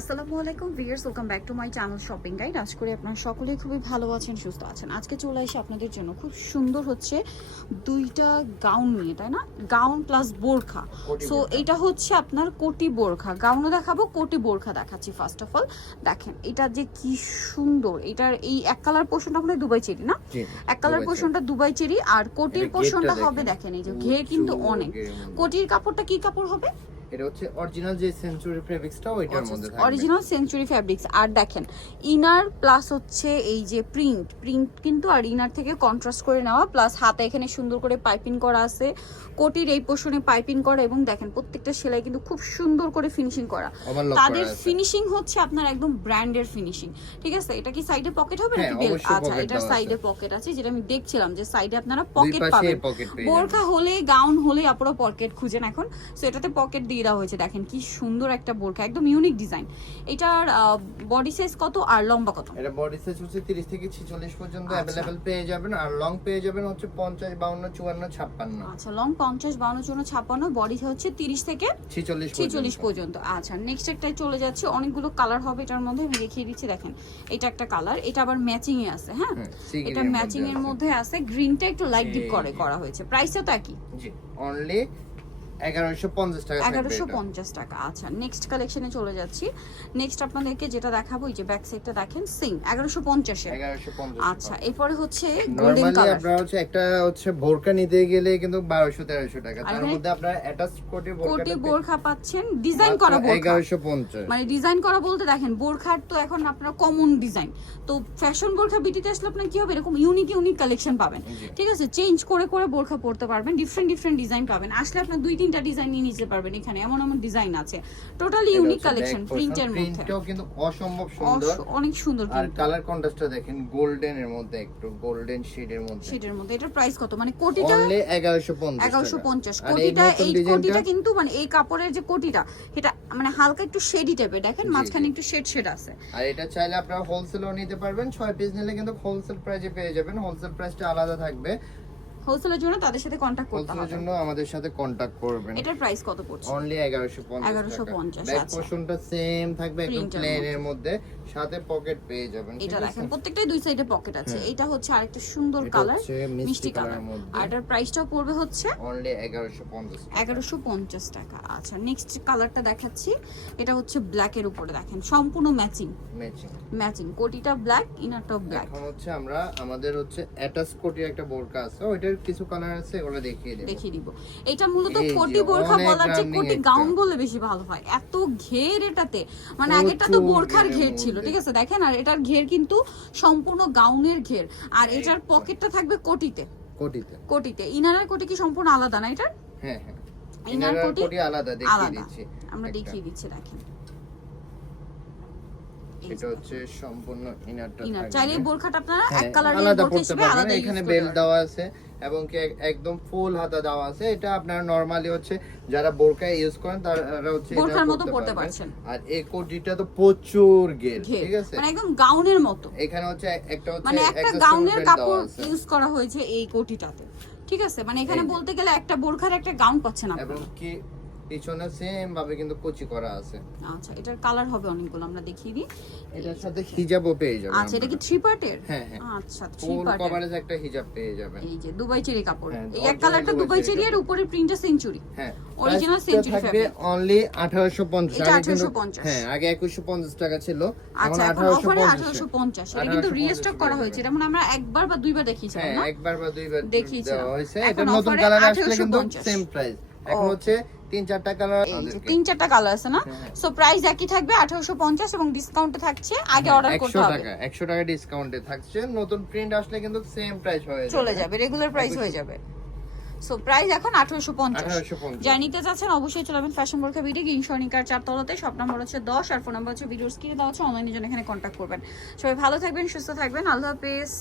আসসালামু আলাইকুম viewers welcome back to my channel shopping guide. আজ করে আপনারা সকলেই খুবই ভালো আছেন সুস্থ আছেন। আজকে চলে এসে আপনাদের জন্য খুব সুন্দর হচ্ছে দুইটা গাউন নিয়ে তাই না? গাউন প্লাস বোরখা। সো এটা হচ্ছে আপনার কোটি বোরখা। গাউনও দেখাবো কোটি বোরখা দেখাচ্ছি ফার্স্ট অফ অল দেখেন এটা যে কি সুন্দর। এটার এই এক কালার পোর্শনটা আপনার দুবাই চেরি না? এক কালার পোর্শনটা দুবাই চেরি আর কোটির ঘেরটা হবে দেখেন। দেখেন এই যে ঘের কিন্তু অনেক। কোটির কাপড়টা কি কাপড় হবে? এটা হচ্ছে অরিজিনাল যে সেঞ্চুরি ফেব্রিক্সটা ওইটার মধ্যে থাকবে। অরিজিনাল সেঞ্চুরি ফ্যাব্রিক্স আর দেখেন ইনার প্লাস হচ্ছে এই যে প্রিন্ট প্রিন্ট কিন্তু আর ইনার থেকে কন্ট্রাস্ট করে নেওয়া প্লাস হাতে এখানে সুন্দর করে পাইপিং করা আছে। কোটির এই পোর্শনে পাইপিং করা এবং দেখেন প্রত্যেকটা সেলাই কিন্তু খুব সুন্দর করে ফিনিশিং করা। তাদের ফিনিশিং হচ্ছে আপনার একদম ব্র্যান্ডের ফিনিশিং ঠিক আছে? এটা কি সাইডে পকেট হবে হ্যাঁ, নাকি বেল আচ্ছা এটার সাইডে পকেট আছে যেটা আমি দেখছিলাম যে সাইডে আপনারা পকেট পাবেন। বোরখা। হলে গাউন হলে আপনারা পকেট খুঁজেন এখন। সো এটাতে পকেট দিয়ে দেওয়া হয়েছে দেখেন কি সুন্দর একটা বোরখা একদম ইউনিক ডিজাইন এটার বডি সাইজ কত আর লম্বা কত এটা বডি সাইজ হচ্ছে 30 থেকে 46 পর্যন্ত আচ্ছা। अवेलेबल পেয়ে যাবেন আর লং পেয়ে যাবেন হচ্ছে 50 52 54 56 আচ্ছা লং পঞ্চাশ বাউন্ন চুয়ান্ন ছাপ্পান্ন বডি হচ্ছে তিরিশ থেকে 46 ছেচল্লিশ পর্যন্ত পর্যন্ত আচ্ছা নেক্সট একটাই চলে যাচ্ছে অনেকগুলো কালার হবে এটার মধ্যে আমি দেখিয়ে দিচ্ছি দেখেন এটা একটা কালার এটা আবার ম্যাচিং এ আছে হ্যাঁ হুম, sea এটা green এর ম্যাচিং এর আছে। মধ্যে আছে গ্রিনটা একটু লাইট ডিপ এই করে যে। করা হয়েছে প্রাইসও তো একই জি অনলি 1150 টাকা থাকবে এগারোশো এটা। পঞ্চাশ টাকা। আচ্ছা নেক্সট কালেকশনে চলে যাচ্ছি। নেক্সট আপনাদেরকে যেটা দেখাবো এই যে ব্যাক সাইডটা দেখেন সিং এগারোশো পঞ্চাশে। 1150 আচ্ছা এরপরে হচ্ছে গোল্ডেন কালার আপনারা হচ্ছে একটা হচ্ছে বোরকা নিতে গেলে কিন্তু 1200 1300 টাকা। তার মধ্যে আপনারা অ্যাটাচ কোটি বোরকা কোটি বোরখা পাচ্ছেন ডিজাইন করা বোরখা। 1150 মানে ডিজাইন করা বলতে দেখেন বোরখার তো এখন আপনার কমন ডিজাইন তো ফ্যাশন বোরখা বিটিতে আসলে আপনার কি হবে? এরকম ইউনিক ইউনিক কালেকশন পাবেন। ঠিক আছে? চেঞ্জ করে করে বোরখা পরতে পারবেন ডিফারেন্ট ডিফারেন্ট ডিজাইন পাবেন। আসলে আপনার দুই তিনটা ডিজাইন নিয়ে নিতে পারবেন এখানে এমন এমন ডিজাইন আছে। টোটালি ইউনিক কালেকশন প্রিন্টের মধ্যে। প্রিন্টটাও কিন্তু অসম্ভব সুন্দর। অনেক সুন্দর আর কালার কন্ট্রাস্টটা দেখেন গোল্ডেন এর মধ্যে একটু গোল্ডেন শেডের মধ্যে। সেটার মধ্যে। এটার প্রাইস কত? মানে কোটিটা অনলি 1150 এগারোশো পঞ্চাশ। আর এই কোটিটা নতুন এই কোটিটা কিন্তু মানে এই কাপড়ের যে কোটিটা এটা মানে হালকা একটু শেডি টাইপের দেখেন মাঝখানে একটু শেড শেড আছে। আর এটা চাইলে আপনারা হোলসেলও নিতে পারবেন। 6 পিস নিলে কিন্তু হোলসেল প্রাইসে পেয়ে যাবেন। হোলসেল প্রাইসটা আলাদা থাকবে। হোলসেলের জন্য তাদের সাথে কন্ট্যাক্ট করতে হবে। জন্য আমাদের সাথে কন্টাক্ট করবেন। এটার প্রাইস কত পড়ছে? অনলি 1150 1150 ব্যাক আচ্ছা। সেম থাকবে একদম প্লেন এর মধ্যে। সাথে পকেট পেয়ে যাবেন এটা দেখেন প্রত্যেকটাই দুই সাইডে পকেট আছে। হ্যাঁ। এটা হচ্ছে আরেকটা সুন্দর কালার মিষ্টি কালার আর এটার প্রাইসটাও পড়বে হচ্ছে অনলি 1150 এগারোশো পঞ্চাশ টাকা। আচ্ছা নেক্সট কালারটা দেখাচ্ছি। এটা হচ্ছে ব্ল্যাক এর উপরে দেখেন সম্পূর্ণ ম্যাচিং ম্যাচিং ম্যাচিং কোটিটা ব্ল্যাক ইনারটাও ব্ল্যাক এখন হচ্ছে আমরা আমাদের হচ্ছে অ্যাটাচ কোটির একটা বোরকা আছে ওইটার কিছু কালার আছে ওগুলো দেখিয়ে দেব। দেখিয়ে দিব। এটা মূলত কোটি বোরখা বলার যে কোটি গাউন বলে বেশি ভালো হয়। এত ঘের এটাতে। মানে আগেরটা তো বোরখার ঘের ছিল ঠিক আছে? দেখেন আর এটার ঘের কিন্তু সম্পূর্ণ গাউনের ঘের। আর এটার পকেটটা থাকবে কোটিতে। কোটিতে। কোটিতে। ইনারের কোটি কি সম্পূর্ণ আলাদা না এটার? হ্যাঁ হ্যাঁ। ইনার কোটি আলাদা দেখিয়ে দিচ্ছি আমরা দেখিয়ে দিচ্ছি দেখেন। এটা হচ্ছে সম্পূর্ণ ইনারটা ইনার চাইলে বোরখাটা আপনারা এক হ্যাঁ, কালারের আলাদা বোরখা পড়তে পারবেন এখানে বেল দেওয়া আছে এবং কি একদম ফুল হাতা দেওয়া আছে। এটা আপনারা নরমালি হচ্ছে যারা বোরকা ইউজ করেন তারা হচ্ছে এটা বোরখার মতো পড়তে পারছেন। আর এই কোটিটা তো প্রচুর ঘের ঠিক আছে? মানে একদম গাউনের মতো। এখানে হচ্ছে একটা হচ্ছে মানে একটা গাউনের কাপড় ইউজ করা হয়েছে এই কোটিটাতে ঠিক আছে? মানে এখানে বলতে গেলে একটা বোরখার একটা গাউন পাচ্ছেন এবং কি পিছনে সেম ভাবে কিন্তু কুচি করা আছে। আচ্ছা এটার কালার হবে অনেকগুলো আমরা দেখিয়ে দিই। এটার সাথে হিজাবও পেয়ে যাবেন আচ্ছা এটা কি থ্রি পার্টের হ্যাঁ, হ্যাঁ। আচ্ছা থ্রি পার্টের কভারেজ একটা হিজাব পেয়ে যাবেন। এই যে দুবাই চেরি কাপড়। হ্যাঁ, এই এক কালারটা দুবাই চেরি আর উপরের প্রিন্টটা সেঞ্চুরি হ্যাঁ টা century থাকবে অনলি 1850 এটা আগে কিন্তু 1850 হ্যাঁ আগে 2150 টাকা ছিল আচ্ছা এখন অফারে 1850 আঠারোশো পঞ্চাশ। এটা কিন্তু রিস্টক করা হয়েছে। এটা মানে আমরা একবার বা দুইবার দেখিয়েছিলাম হ্যাঁ একবার বা দুইবার দেখিয়েছিলাম। এটা নতুন কালার আসলে কিন্তু সেম প্রাইস এখন হচ্ছে তিন চারটা কালার তিন চারটা কালার আছে না? হ্যাঁ। সো প্রাইস একই থাকবে আঠারোশো পঞ্চাশ এবং ডিসকাউন্টে থাকছে। আগে অর্ডার করতে 100 হবে। টাকা 100 টাকা ডিসকাউন্টে থাকছে। নতুন প্রিন্ট আসলে কিন্তু সেম প্রাইস হয়ে যাবে। চলে যাবে রেগুলার প্রাইস হয়ে যাবে। সো প্রাইস এখন আঠারোশো পঞ্চাশ। 1850 যা নিতে চাচ্ছেন অবশ্যই চলে যাবেন ফ্যাশন বোরখা বিডি গ্রিন সনিকার চারতলাতে সব নাম্বার হচ্ছে দশ আর ফোন নাম্বার হচ্ছে ভিডিওস কিনে দেওয়া হচ্ছে অনলাইনের জন্য এখানে কন্ট্যাক্ট করবেন। সবাই ভালো থাকবেন সুস্থ থাকবেন। আল্লাহ হাফেজ।